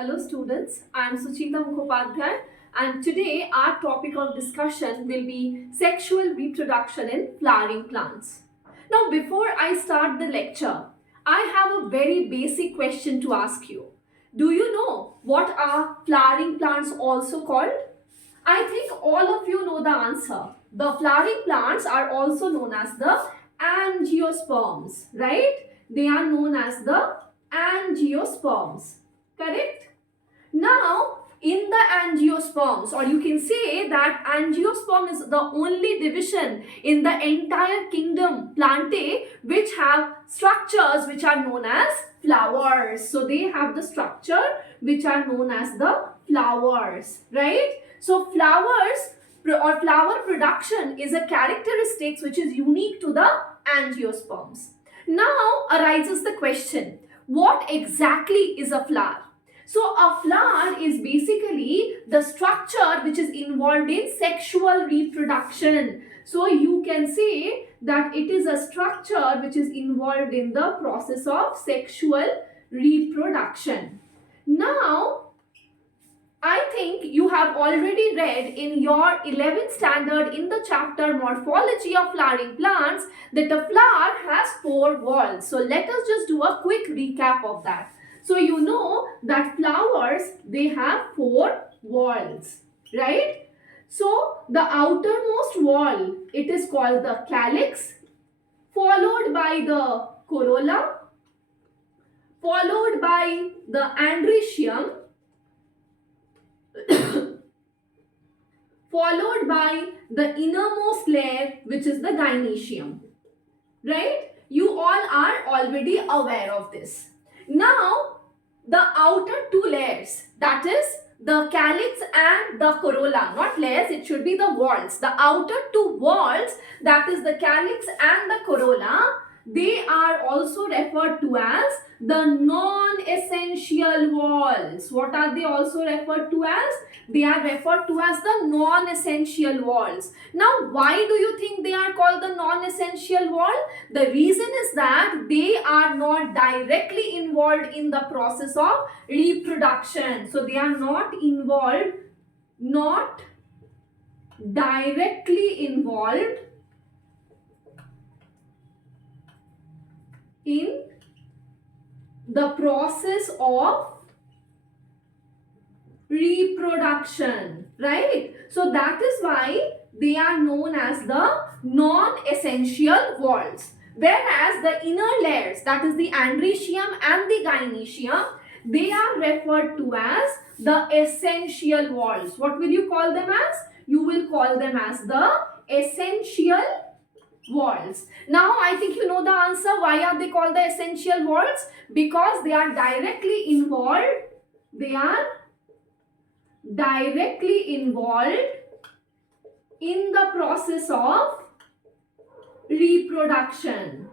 Hello students, I am Suchita Mukhopadhyay and today our topic of discussion will be sexual reproduction in flowering plants. Now before I start the lecture, I have a very basic question to ask you. Do you know what are flowering plants also called? I think all of you know the answer. The flowering plants are also known as the angiosperms, right? They are known as the angiosperms, correct? Now, in the angiosperms, or you can say that angiosperm is the only division in the entire kingdom Plantae which have structures which are known as flowers. So, they have the structure which are known as the flowers, right? So, flowers or flower production is a characteristic which is unique to the angiosperms. Now arises the question, what exactly is a flower? So a flower is basically the structure which is involved in sexual reproduction. So you can say that it is a structure which is involved in the process of sexual reproduction. Now, I think you have already read in your 11th standard in the chapter Morphology of Flowering Plants that a flower has 4 whorls. So let us just do a quick recap of that. So you know that flowers, they have 4 whorls, right? So the outermost whorl, it is called the calyx, followed by the corolla, followed by the andricium, followed by the innermost layer which is the gynoecium, right? You all are already aware of this. Now, the outer 2 layers, that is the calyx and the corolla, not layers, it should be the whorls. The outer 2 whorls, that is the calyx and the corolla, they are also referred to as the non-essential whorls. What are they also referred to as? They are referred to as the non-essential whorls. Now, why do you think they are called the non-essential whorl? The reason is that they are not directly involved in the process of reproduction. So, they are not directly involved in the process of reproduction, right? So that is why they are known as the non-essential whorls. Whereas the inner layers, that is the andricium and the gynoecium, they are referred to as the essential whorls. What will you call them as? You will call them as the essential whorls. Now I think you know the answer. Why are they called the essential whorls? Because they are directly involved. They are directly involved in the process of reproduction,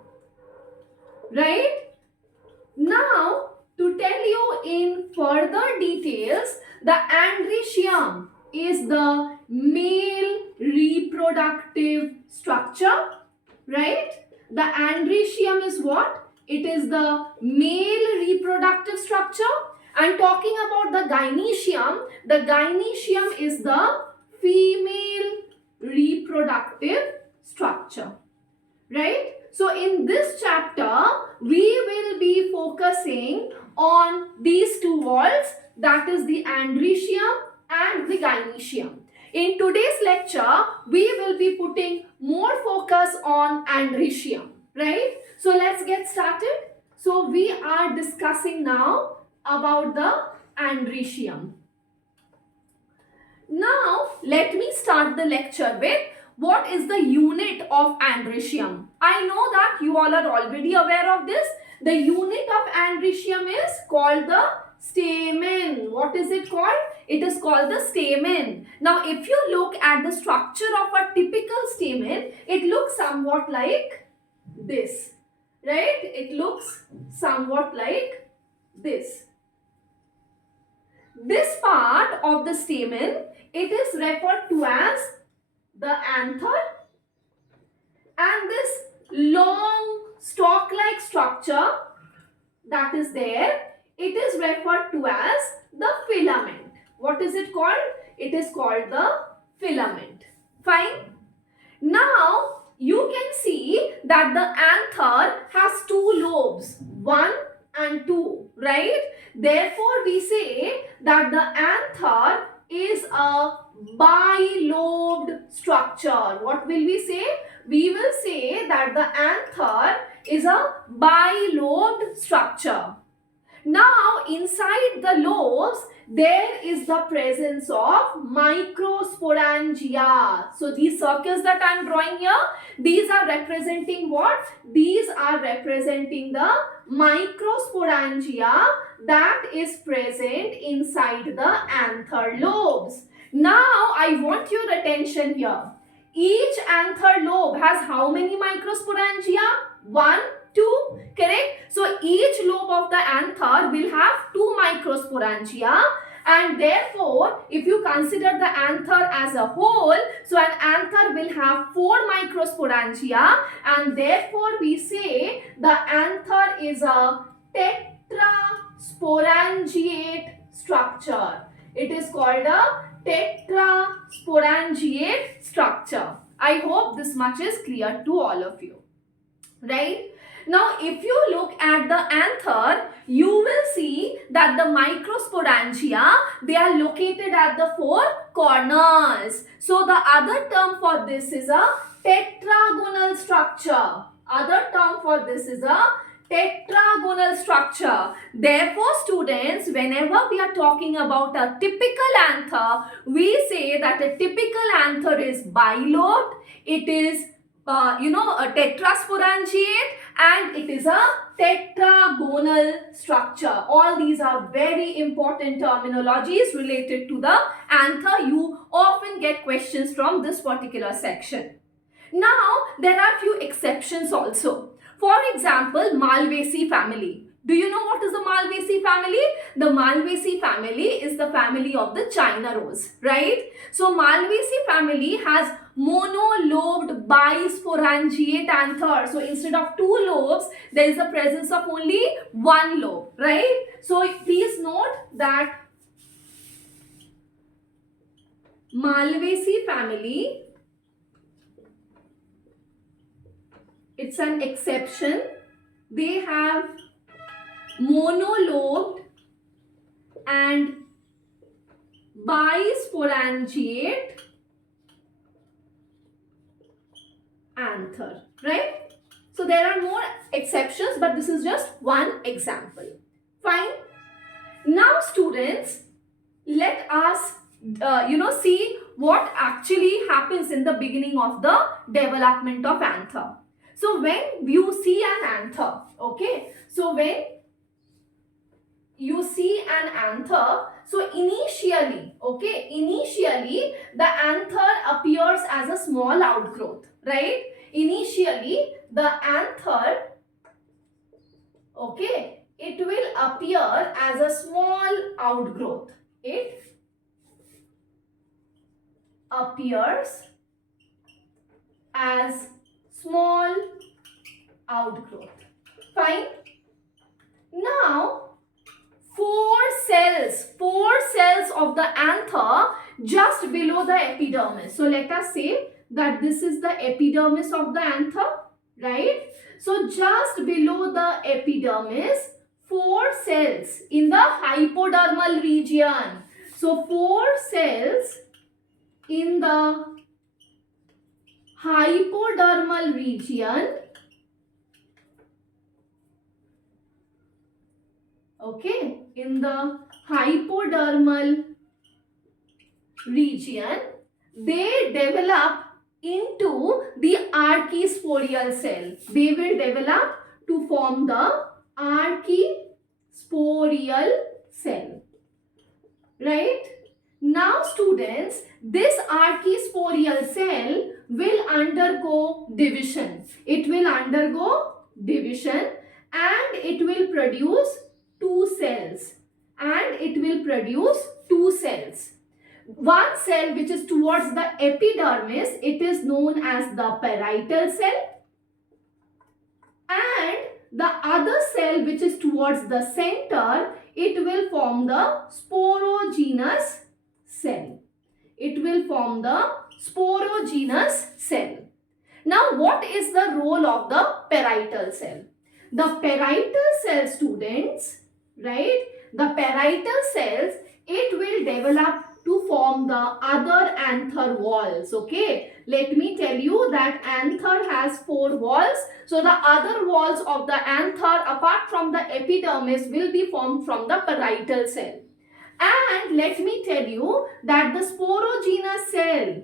right? Now, to tell you in further details, the andricium is the male reproductive structure, right? The andricium is what? It is the male reproductive structure. And talking about the gynoecium is the female reproductive structure, right? So in this chapter, we will be focusing on these 2 whorls, that is the andricium and the gynoecium. In today's lecture, we will be putting more focus on andricium, right? So let's get started. So we are discussing now about the andricium. Now, let me start the lecture with what is the unit of andricium. I know that you all are already aware of this. The unit of andricium is called the stamen. What is it called? It is called the stamen. Now, if you look at the structure of a typical stamen, it looks somewhat like this, right? It looks somewhat like this. This part of the stamen, it is referred to as the anther, and this long stalk-like structure that is there, it is referred to as is it called? It is called the filament. Fine. Now you can see that the anther has two lobes, 1 and 2, right? Therefore we say that the anther is a bilobed structure. What will we say? We will say that the anther is a bilobed structure. Now inside the lobes there is the presence of microsporangia. So these circles that I am drawing here, these are representing what? These are representing the microsporangia that is present inside the anther lobes. Now I want your attention here. Each anther lobe has how many microsporangia? 1, 2, correct? So each lobe of the anther will have 2 microsporangia, and therefore if you consider the anther as a whole, so an anther will have 4 microsporangia, and therefore we say the anther is a tetrasporangiate structure. It is called a tetrasporangiate structure. I hope this much is clear to all of you, right? Now if you look at the anther, you will see that the microsporangia, they are located at the 4 corners. So the other term for this is a tetragonal structure. Other term for this is a tetragonal structure. Therefore students, whenever we are talking about a typical anther, we say that a typical anther is bilobed, it is a tetrasporangiate, and it is a tetragonal structure. All these are very important terminologies related to the anther. You often get questions from this particular section. Now there are few exceptions also. For example, Malvaceae family. Do you know what is the Malvaceae family? The Malvaceae family is the family of the China rose, right? So Malvaceae family has monolobed bisporangiate anther. So instead of 2 lobes, there is the presence of only 1 lobe, right? So please note that Malvaceae family, it's an exception. They have monolobed and bisporangiate anther, right? So there are more exceptions, but this is just one example. Fine. Now students, let us see what actually happens in the beginning of the development of anther. So when you see an anther, okay, so when you see an anther, so initially the anther appears as a small outgrowth, right? Initially the anther, okay, it will appear as a small outgrowth. It appears as small outgrowth. Fine. Now 4 cells of the anther just below the epidermis. So let us say that this is the epidermis of the anther, right? So just below the epidermis, 4 cells in the hypodermal region. So 4 cells in the hypodermal region, okay, in the hypodermal region, they develop into the archisporial cell. They will develop to form the archisporial cell, right? Now students, this archisporial cell will undergo division. It will undergo division and it will produce 2 cells. One cell which is towards the epidermis, it is known as the parietal cell, and the other cell which is towards the center, it will form the sporogenous cell. It will form the sporogenous cell. Now, what is the role of the parietal cell? The parietal cell, students, right? The parietal cells, it will develop to form the other anther walls, okay? Let me tell you that anther has 4 walls. So, the other walls of the anther apart from the epidermis will be formed from the parietal cell. And let me tell you that the sporogenous cell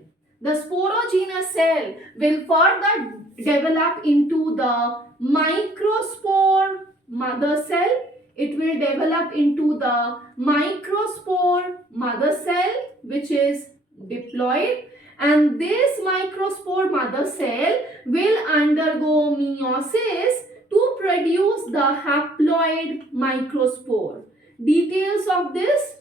will further develop into the microspore mother cell. It will develop into the microspore mother cell, which is diploid, and this microspore mother cell will undergo meiosis to produce the haploid microspore. Details of this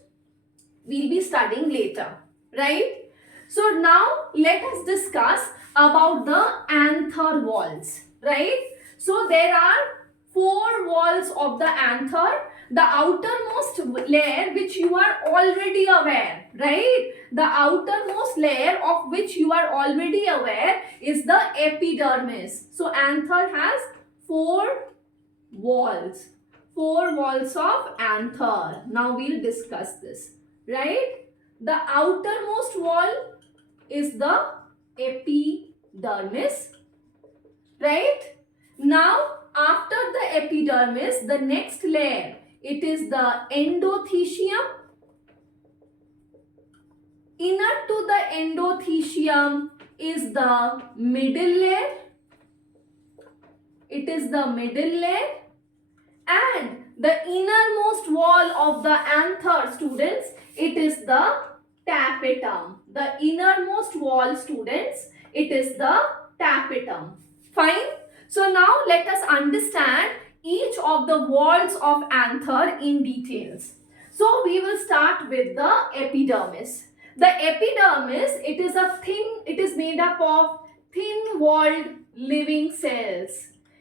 we'll be studying later, right? So now let us discuss about the anther walls, right? So there are 4 walls of the anther. The outermost layer, which you are already aware, right? The outermost layer of which you are already aware is the epidermis. So anther has 4 walls. 4 walls of anther. Now we'll discuss this, right? The outermost wall is the epidermis, right? Now, after the epidermis, the next layer, it is the endothecium. Inner to the endothecium is the middle layer. It is the middle layer. And the innermost wall of the anther, students, it is the tapetum. The innermost wall, students, it is the tapetum. Fine. So now let us understand each of the walls of anther in details. So we will start with the epidermis. The epidermis, it is made up of thin-walled living cells.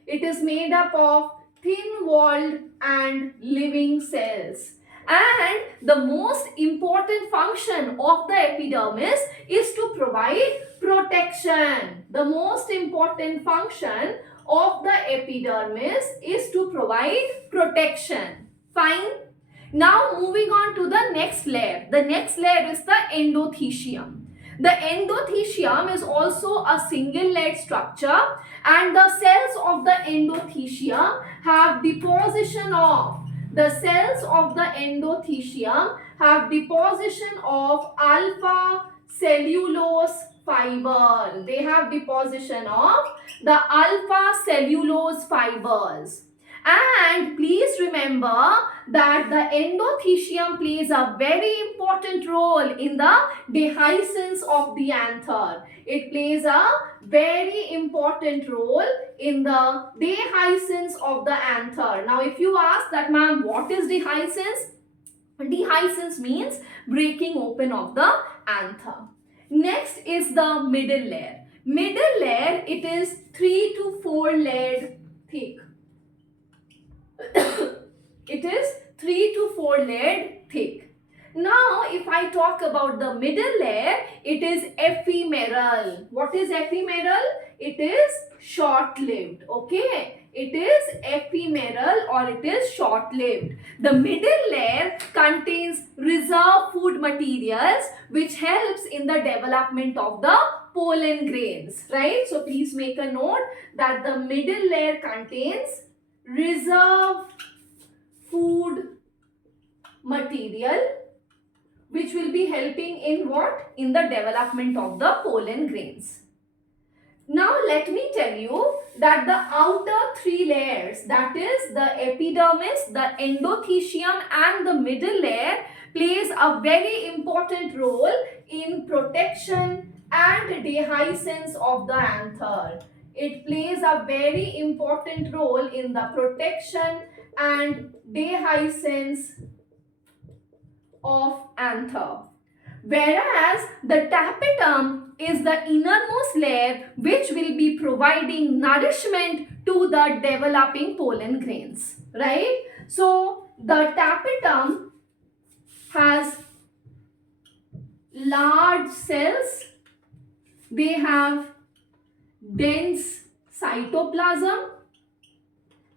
It is made up of thin-walled and living cells. And the most important function of the epidermis is to provide protection. The most important function of the epidermis is to provide protection. Fine. Now moving on to the next layer. The next layer is the endothecium. The endothecium is also a single-layered structure, and the cells of the endothecium have deposition of alpha cellulose fiber. They have deposition of the alpha cellulose fibers. And please remember that the endothecium plays a very important role in the dehiscence of the anther. It plays a very important role in the dehiscence of the anther. Now, if you ask that, ma'am, what is dehiscence? Dehiscence means breaking open of the anther. Next is the middle layer. Middle layer, it is 3 to 4 layered thick. It is 3 to 4 layered thick. Now, if I talk about the middle layer, it is ephemeral. What is ephemeral? It is short-lived. Okay. It is ephemeral or it is short-lived. The middle layer contains reserve food materials which helps in the development of the pollen grains. Right. So, please make a note that the middle layer contains reserve food material which will be helping in what? In the development of the pollen grains. Now let me tell you that the outer 3 layers, that is the epidermis, the endothecium and the middle layer, plays a very important role in protection and dehiscence of the anther. It plays a very important role in the protection and dehiscence of anther. Whereas the tapetum is the innermost layer which will be providing nourishment to the developing pollen grains. Right? So the tapetum has large cells, they have dense cytoplasm,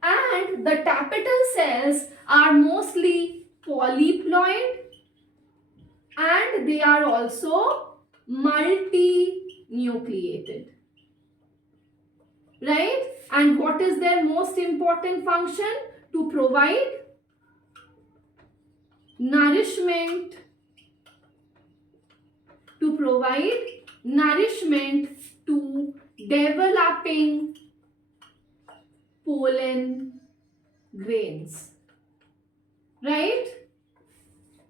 and the tapetal cells are mostly polyploid and they are also multinucleated, right? And what is their most important function? To provide nourishment, to developing pollen grains, right?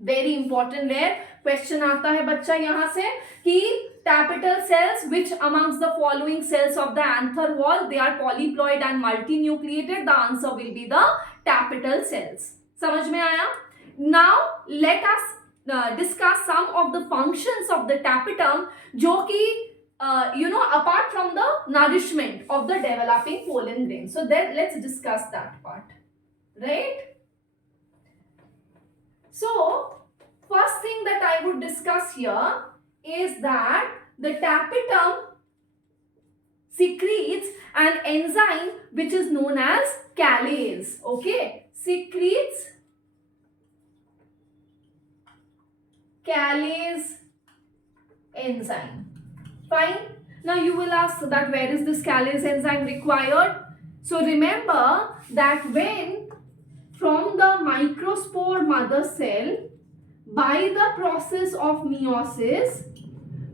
Very important है, question आता है बच्चा यहाँ से कि tapetal cells, which amongst the following cells of the anther wall they are polyploid and multinucleated? The answer will be the tapetal cells. समझ में आया? Now let us discuss some of the functions of the tapetum जो कि apart from the nourishment of the developing pollen grain. So then let's discuss that part, right? So first thing that I would discuss here is that the tapetum secretes an enzyme which is known as callase. Okay, secretes callase enzyme. Fine. Now you will ask that where is this callase enzyme required? So remember that when from the microspore mother cell, by the process of meiosis,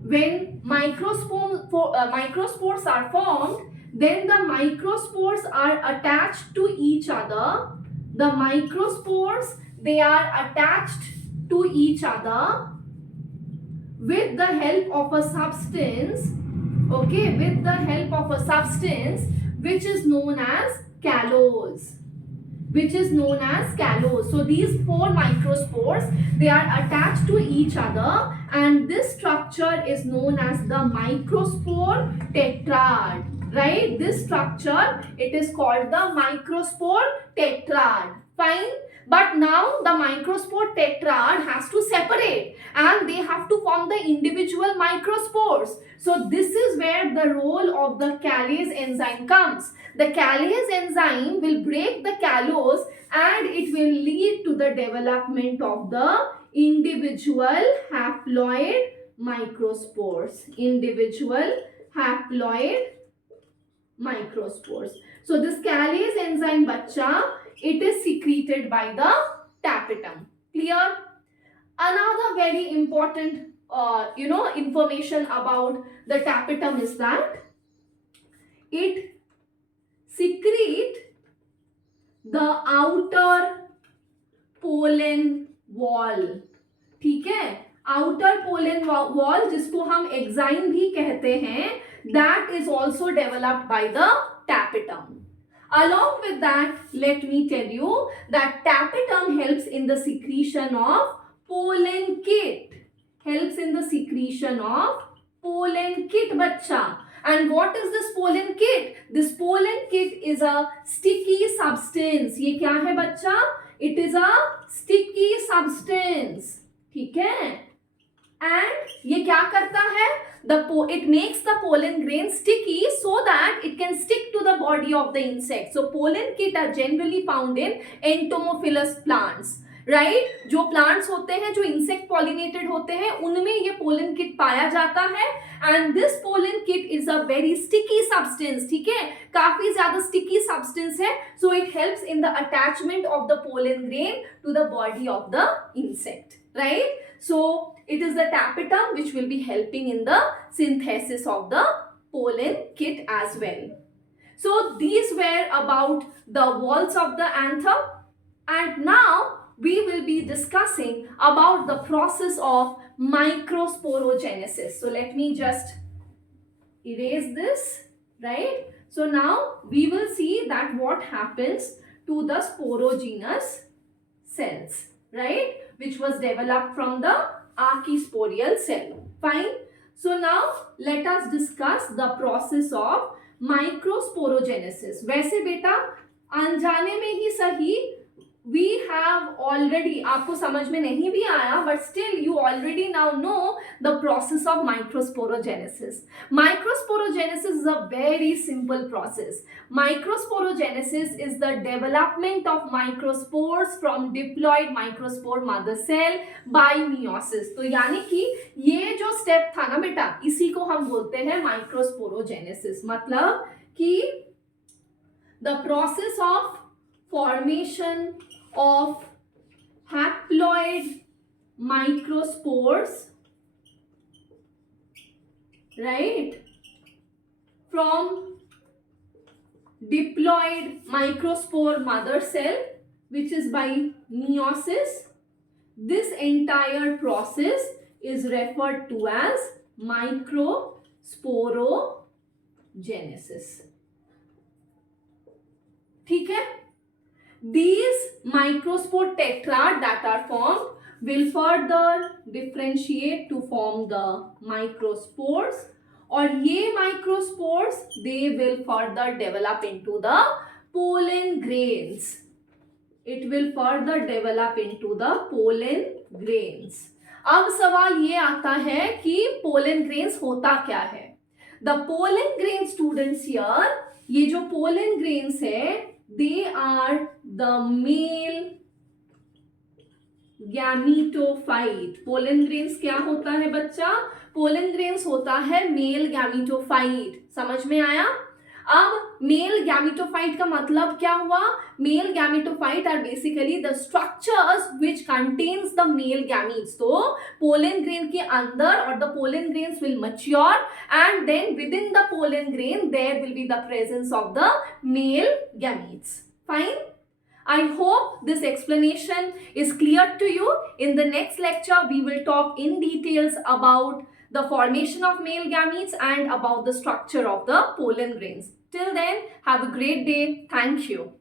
when microspores are formed, then the microspores are attached to each other. The microspores, they are attached to each other with the help of a substance, okay, with the help of a substance which is known as callose. So these four microspores, they are attached to each other, and this structure is known as the microspore tetrad, right? This structure, it is called the microspore tetrad. Fine. But now the microspore tetrad has to separate and they have to form the individual microspores. So this is where the role of the callase enzyme comes. The callase enzyme will break the callose and it will lead to the development of the individual haploid microspores. So this callase enzyme, bacha, it is secreted by the tapetum. Clear? Another very important information about the tapetum is that it secretes the outer pollen wall. ठीक है? Outer pollen wall, जिसको हम exine भी कहते हैं, that is also developed by the tapetum. Along with that, let me tell you that tapetum helps in the secretion of pollen kit. Bachcha. And what is this pollen kit? This pollen kit is a sticky substance. ये क्या है बच्चा? It is a sticky substance. ठीक है? And ये क्या करता है? It makes the pollen grain sticky so that it can stick to the body of the insect. So pollen kit are generally found in entomophilous plants, right? जो plants होते हैं जो insect pollinated होते हैं उनमें ये pollen kit पाया जाता है, and this pollen kit is a very sticky substance. ठीक है? काफी ज्यादा sticky substance है, so it helps in the attachment of the pollen grain to the body of the insect, right? So it is the tapetum which will be helping in the synthesis of the pollen kit as well. So these were about the walls of the anther, and now we will be discussing about the process of microsporogenesis. So let me just erase this, right? So now we will see that what happens to the sporogenous cells, right? Which was developed from the archisporial cell. Fine. So now let us discuss the process of microsporogenesis. वैसे बेटा अनजाने में ही सही we have already, आपको समझ में नहीं भी आया, but still you already now know the process of microsporogenesis. Microsporogenesis is a very simple process. Microsporogenesis is the development of microspores from diploid microspore mother cell by meiosis. तो यानी कि ये जो स्टेप था ना बेटा, इसी को हम बोलते हैं microsporogenesis. मतलब कि the process of formation of haploid microspores, right, from diploid microspore mother cell, which is by meiosis. This entire process is referred to as microsporogenesis. ठीक है? These microspore tetrad that are formed will further differentiate to form the microspores, और ये microspores they will further develop into the pollen grains. It will further develop into the pollen grains. अब सवाल ये आता है कि pollen grains होता क्या है? The pollen grain students here, ये जो pollen grains है, they are the male gametophyte. pollen grains क्या होता है बच्चा? pollen grains होता है male gametophyte. समझ में आया? अब मेल गैमेटोफाइट का मतलब क्या हुआ? Male gametophyte are basically the structures which contains the male gametes. तो पोलन ग्रेन के अंदर, और the pollen grains will mature and then within the pollen grain there will be the presence of the male gametes. Fine. I hope this explanation is clear to you. In the next lecture, we will talk in details about the formation of male gametes and about the structure of the pollen grains. Till then, have a great day. Thank you.